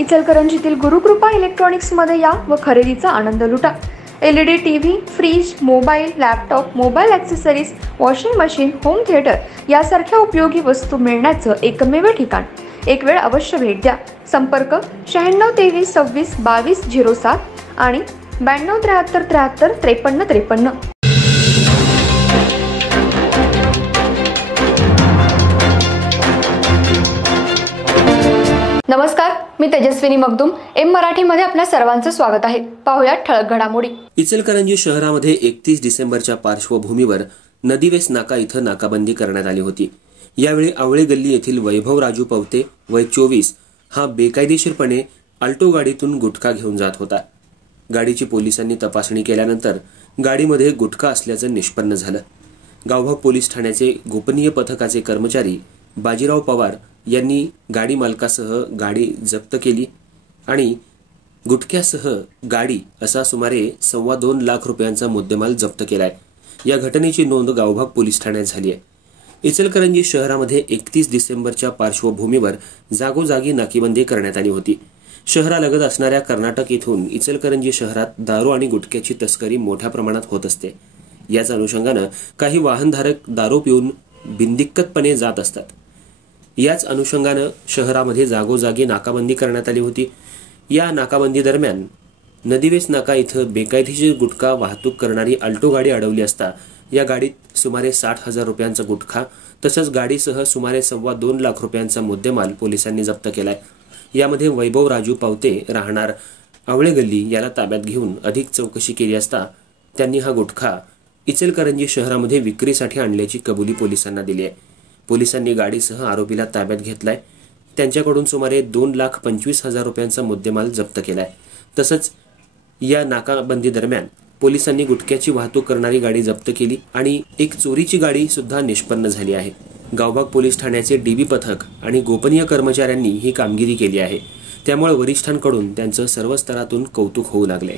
इचलकरंजीतील गुरुकृपा इलेक्ट्रॉनिक्समध्ये या व खरेदीचा आनंद लुटा। LED TV, fridge, mobile, laptop, mobile accessories, washing machine, home theatre यासारख्या उपयोगी वस्तू मिळण्याचं एकमेव ठिकाण। एक वेळ अवश्य भेट द्या। संपर्क 96 23 26 22 07 आणि 92 73 73 53 53। नमस्कार, मी तेजस्विनी मगदुम। एम मराठीमध्ये आपल्या सर्वांचं स्वागत आहे। पाहूया ठळक घडामोडी। इचलकरंजी शहरामध्ये 31 डिसेंबरच्या पार्श्वभूमीवर नदीवेस नाका इथं नाकाबंदी करण्यात आली होती। यावेळी आवळे गल्ली येथील वैभव राजू पवते वय 24 हा बेकायदेशीरपणे अल्टो गाडीतून गुटखा घेऊन जात होता। गाडीची पोलिसांनी तपासणी केल्यानंतर गाडीमध्ये गुटखा असल्याचं निष्पन्न झालं। गावभाग पोलीस ठाण्याचे गोपनीय पथकाचे कर्मचारी बाजीराव पवार यांनी गाडी मालकासह गाडी जप्त केली आणि गुटख्यासह गाडी असा सुमारे 2.25 लाख रुपयांचा मुद्देमाल जप्त केलाय। या घटनेची नोंद गावभाग पोलीस ठाण्यात झाली आहे। इचलकरंजी शहरामध्ये 31 डिसेंबरच्या पार्श्वभूमीवर जागोजागी नाकेबंदी करण्यात आली होती। शहरालगत असणाऱ्या कर्नाटक येथून इचलकरंजी शहरात दारू आणि गुटख्याची तस्करी मोठ्या प्रमाणात होत असते। याच अनुषंगानं काही वाहनधारक दारू पिऊन बिनदिक्कतपणे जात असतात। याच अनुषंगानं शहरामध्ये जागोजागी नाकाबंदी करण्यात आली होती। या नाकाबंदी दरम्यान नदीवेस नाका इथं बेकायदेशीर गुटखा वाहतूक करणारी अल्टो गाडी अडवली असता या गाडीत सुमारे 60,000 रुपयांचा गुटखा तसंच गाडीसह सुमारे 2.25 लाख रुपयांचा मुद्देमाल पोलिसांनी जप्त केलाय। यामध्ये वैभव राजू पवते राहणार आवळे गल्ली याला ताब्यात घेऊन अधिक चौकशी केली असता त्यांनी हा गुटखा इचलकरंजी शहरामध्ये विक्रीसाठी आणल्याची कबुली पोलिसांना दिली आहे। पोलिसांनी गाडीसह आरोपीला ताब्यात घेतलाय। त्यांच्याकडून सुमारे 2,25,000 रुपयांचा मुद्देमाल जप्त केलाय। तसंच या नाकाबंदी दरम्यान पोलिसांनी गुटख्याची वाहतूक करणारी गाडी जप्त केली आणि एक चोरीची गाडी सुद्धा निष्पन्न झाली आहे। गावभाग पोलीस ठाण्याचे DB पथक आणि गोपनीय कर्मचाऱ्यांनी ही कामगिरी केली आहे। त्यामुळे वरिष्ठांकडून त्यांचं सर्व स्तरातून कौतुक होऊ लागले।